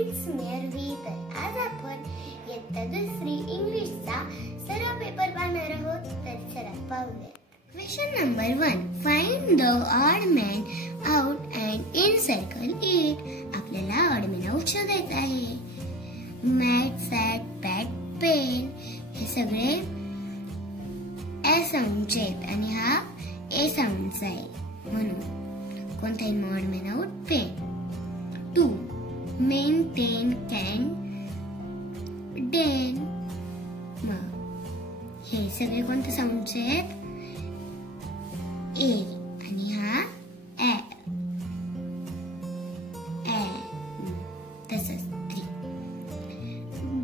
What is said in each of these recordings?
Friends, मी अरवी. तर आज आपण इयत्ता दुसरी इंग्लिशचा सरळ पेपर पाहणार आहोत. तर चला पाहूया. Question number 1. Find the odd man out and in circle it. आपल्याला ऑड मॅन आउट शोधायचं आहे. मॅट, फॅट, पॅट, पेन हे सगळे ए साऊंडचे आहेत आणि हा ए साऊंडचा आहे, म्हणून कोणता येईल odd man out? Pen. 2. Maintain, can, den. हे सगळे कोणत्या साऊंडचे आहेत? ए आणि हा ए. तसंच 3.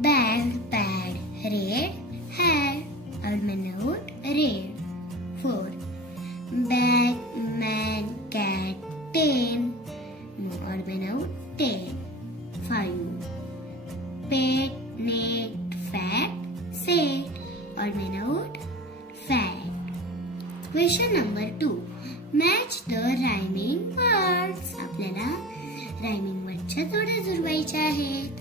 Bag, pad, red, had. Odd man out red. 4. Bag, man, cat, ten. Odd man out 10. 5. Pet, net, fat, set. Odd man out fat. Question number 2. Match the rhyming words. आपल्याला rhyming वर्डच्या जोड्या जुळवायच्या आहेत.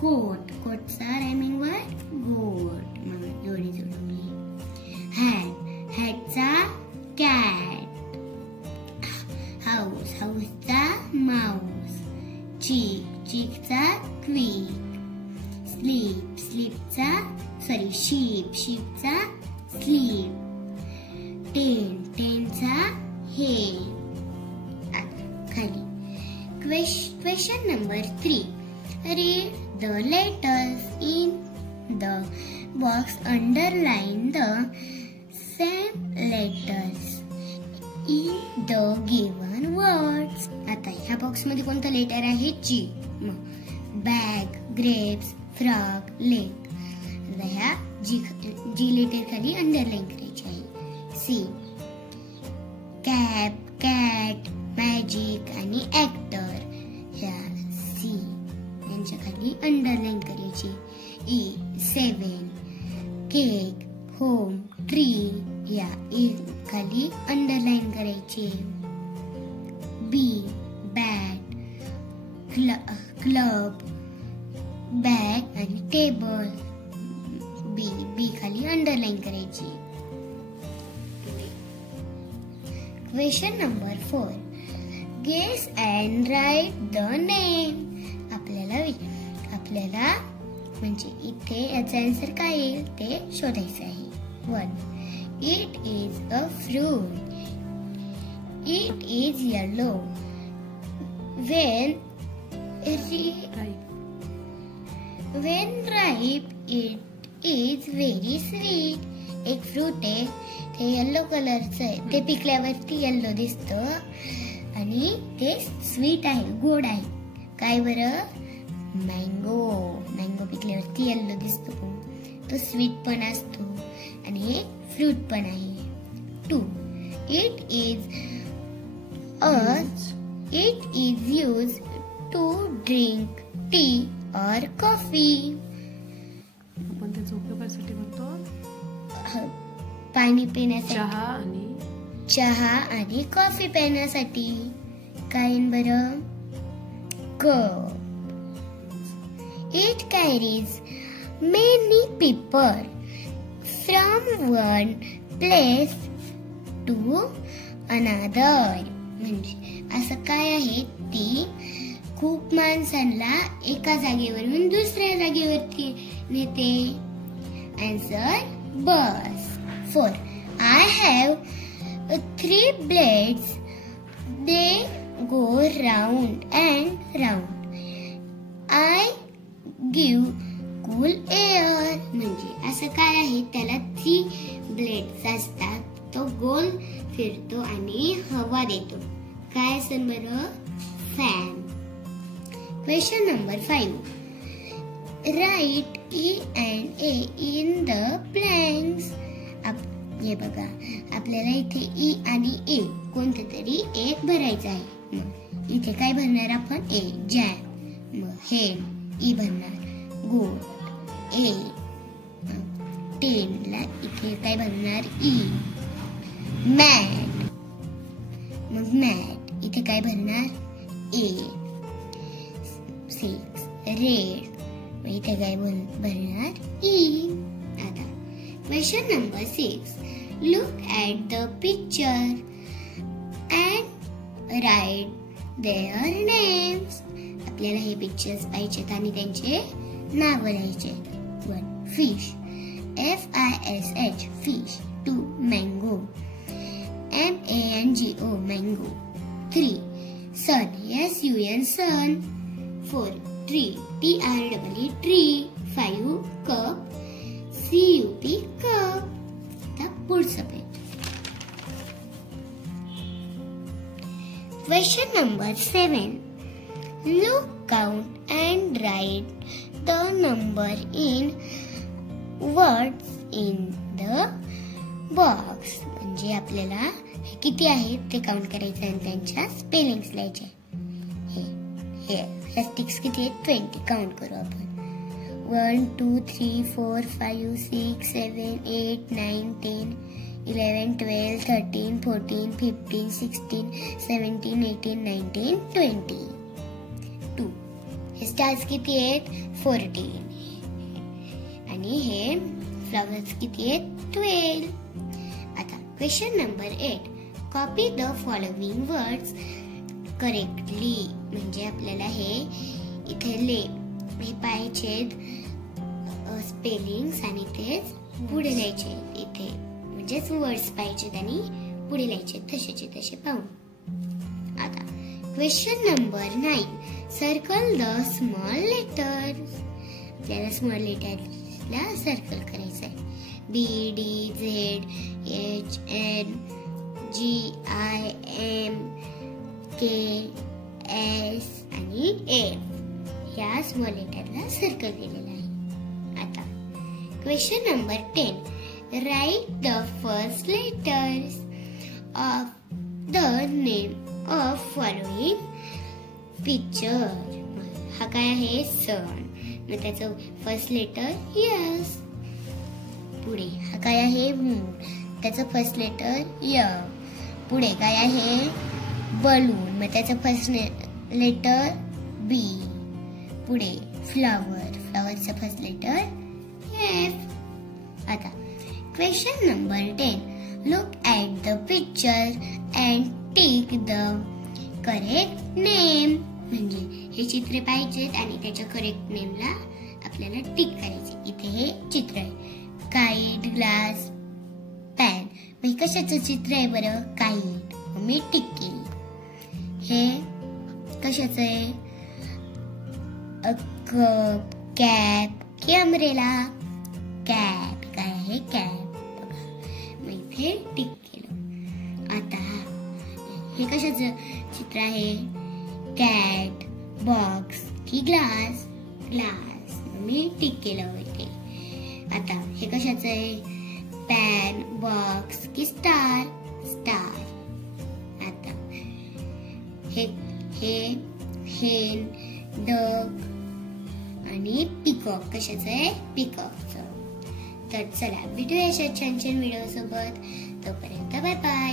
कोट, कोटचा rhyming word goat, मग जोडी जुळवली. Hat, हॅटचा cat. House, हाऊसचा mouse. Cheek, चीकचा क्वीक. स्लीप, स्लीपचा शीप, शीपचा स्लीप. टेन, टेनचा हेन. खाली. Question number 3. Read the letters in the box. Underline the same letters in the given words. आता ह्या बॉक्स मध्ये कोणतं लेटर आहे? G. Bag, grapes, frock, lake. ह्या जी लेटर खाली अंडरलाइन करायची आहे. सी. कॅप, कॅट, मॅजिक आणि ऍक्टर. ह्या सी यांच्या खाली अंडरलाइन करायची. ई. 7. Cake, home, tree. या ई खाली अंडरलाइन करायची. बी. बॅट, क्लब, बॅग आणि टेबल. बी, बी खाली अंडरलाइन करायची. Question number 4. Guess and write the name. आपल्याला म्हणजे इथे याचा आन्सर काय येईल ते शोधायचं आहे. 1. It is a fruit. It is yellow. When ripe, it is very sweet. एक फ्रूट आहे, ते येलो कलरचं आहे. ते पिकल्यावरती येलो दिसतं आणि ते स्वीट आहे, गोड आहे. काय बरं? मँगो. मँगो पिकल्यावरती येलो दिसतो, तो स्वीट पण असतो आणि फ्रूट पण आहे. 2. It is used to drink tea or coffee. आपण त्याचा उपयोग कशासाठी करतो? पाणी पिण्यासाठी, चहा आणि कॉफी पिण्यासाठी. काय बरं? Cup. It carries many people from one place to another. म्हणजे असं काय आहे? ती खूप माणसांना एका जागेवरून दुसऱ्या जागेवरती नेते. Answer bus. 4. I have 3 blades. They go round and round. I give cool air. म्हणजे असं काय आहे? त्याला 3 ब्लेड्स असतात. तो गोल फिरतो आणि हवा देतो. काय असेल बरं? Fan. Question number 5. Write E and A in the blanks. हे बघा, आपल्याला इथे E आणि A कोणते तरी एक भरायचं आहे. इथे काय भरणार आपण? A. जॅम. हेन. E भरणार. गोट. A. 10 ला इथे काय भरणार? E. मॅट. मग मॅट इथे काय भरणार? A. 6 रेड. इथे काय भरणार ई. आता question number 6. Look at the picture and write their names. आपल्याला हे पिक्चर्स पाहिजेत आणि त्यांचे नाव लिहायचे. 1 fish FISH fish. 2 mango MANGO mango. 3 sun SUN sun. 4 tree TREE tree. 5 cup CUP cup. आता पुढचं page. Question number 7. Look, count and write the number in words in the box. म्हणजे आपल्याला हे किती आहेत ते काउंट करायचं आणि त्यांच्या स्पेलिंग्स लिहायचे. हे स्टिक्स किती आहेत 20. काउंट करू आपण. 1 2 3 4 5 6 7 8 9 10 11 12 13 14 15 16 17 18 19 20. 2 हे स्टार्स किती आहेत 14 आणि हे फ्लॉवर्स किती आहेत 12. आता question number 8. Copy the following words correctly. म्हणजे आपल्याला हे इथे हे पाहिजेत स्पेलिंग्स आणि तेच पुढे लिहायचे. इथे म्हणजेच वर्ड्स पाहिजेत आणि पुढे लिहायचे तसेचे तसे पाहून. आता question number 9. Circle the small letters. आपल्याला स्मॉल लेटर्सला सर्कल करायचं आहे. BDZHNGIM KS आणि F या स्मॉल लेटरला सर्कल केलेलं आहे. आता question number 10. Write the first letters of the name of following picture. हा काय आहे सन. मग त्याचं फर्स्ट लेटर यस. पुढे हा काय आहे मून. त्याचं फर्स्ट लेटर य. पुढे काय आहे बलून. मग त्याचं फर्स्ट लेटर बी. पुढे फ्लॉवर. फ्लॉवरचं फर्स्ट लेटर एफ. आता question number 10. Look at the picture and tick the correct name. म्हणजे हे चित्र पाहिजेत आणि त्याच्या करेक्ट नेमला आपल्याला टिक करायचे. इथे हे चित्र आहे काईट ग्लास पॅन. मग कशाचं चित्र आहे बरं काईट. मी टिक केली. हे कशाचं आहे कप कॅप की अम्ब्रेला. कॅप काय आहे कॅप. मग इथे टिक केलं. आता हे कशाचं चित्र आहे कॅट बॉक्स की ग्लास. ग्लास. मी टिक केलं इथे. आता हे कशाचं आहे पॅन बॉक्स की स्टार. स्टार. आता हे हेन डक आणि पिकॉक. कशाचं आहे पिकॉकचं. तर चला भेटूया अशा छान छान व्हिडिओ सोबत. तोपर्यंत बाय बाय.